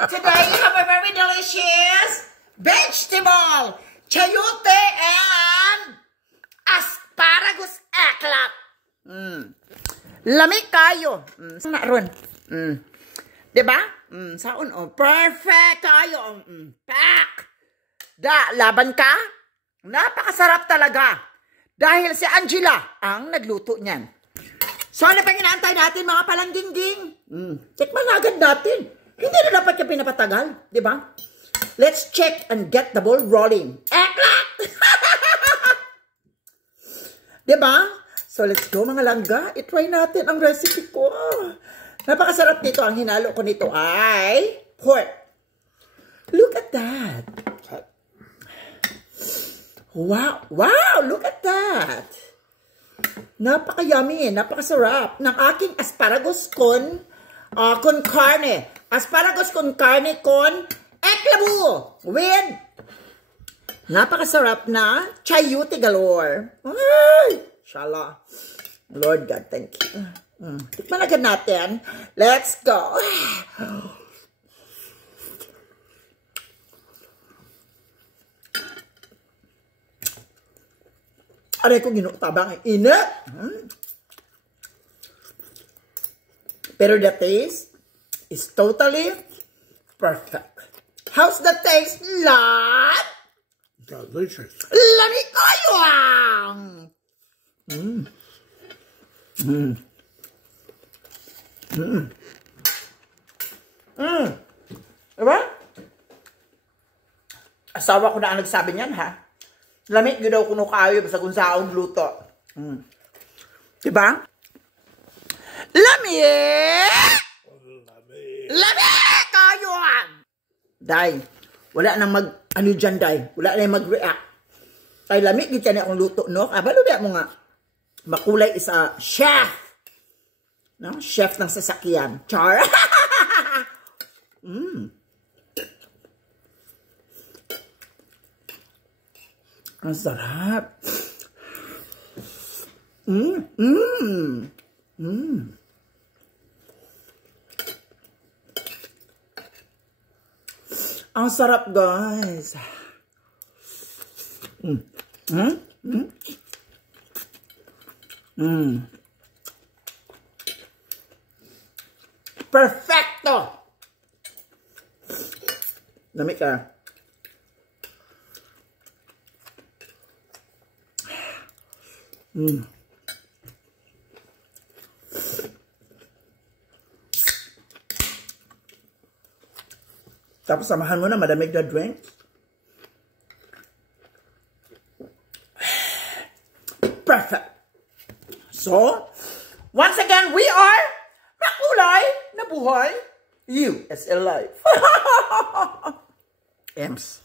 Today you have a very delicious vegetable, chayote and asparagus eklat. Lamig kayo. Naron. Diba? Saon o. Perfect kayo. Pack. Laban ka? Napakasarap talaga. Dahil si Angela ang nagluto niyan. So, ano pa inaantay natin, mga palangging-ging? Tikman na agad natin. Hindi na dapat ka pinapatagal, di ba? Let's check and get the ball rolling. Eklat! Di ba? So, let's go, mga langga. I-try natin ang recipe ko. Napakasarap nito. Ang hinalo ko nito ay pork. Look at that. Wow! Wow! Look at that. Napaka-yummy, napakasarap ng aking asparagus con carne. Asparagus con carne con eklabu with napakasarap na chayote galore. Ay! Inshallah. Lord God, thank you. Tikman agad natin. Let's go. Aray ko ginutabang init. Pero the taste is totally perfect. How's the taste, lad? Delicious. Lamig kayo ang! Diba? Asawa ko na ang nagsabi niyan, ha? Lamig daw kuno kayo basta kung saong luto. Diba? Lamig! Lamig kayo! Day, wala nang ano dyan, Day. Wala nang mag-react. Tay, lamig yun yan akong luto, no? Abalo mo nga. Makulay isa chef. No? Chef ng sasakyan. Char! Ang sarap. Ang sarap, guys. Perfecto. Lamig ka. Tapos samahan mo na madamig na drink. Perfect. So, once again, we are makulay na buhay. You is alive. Ems.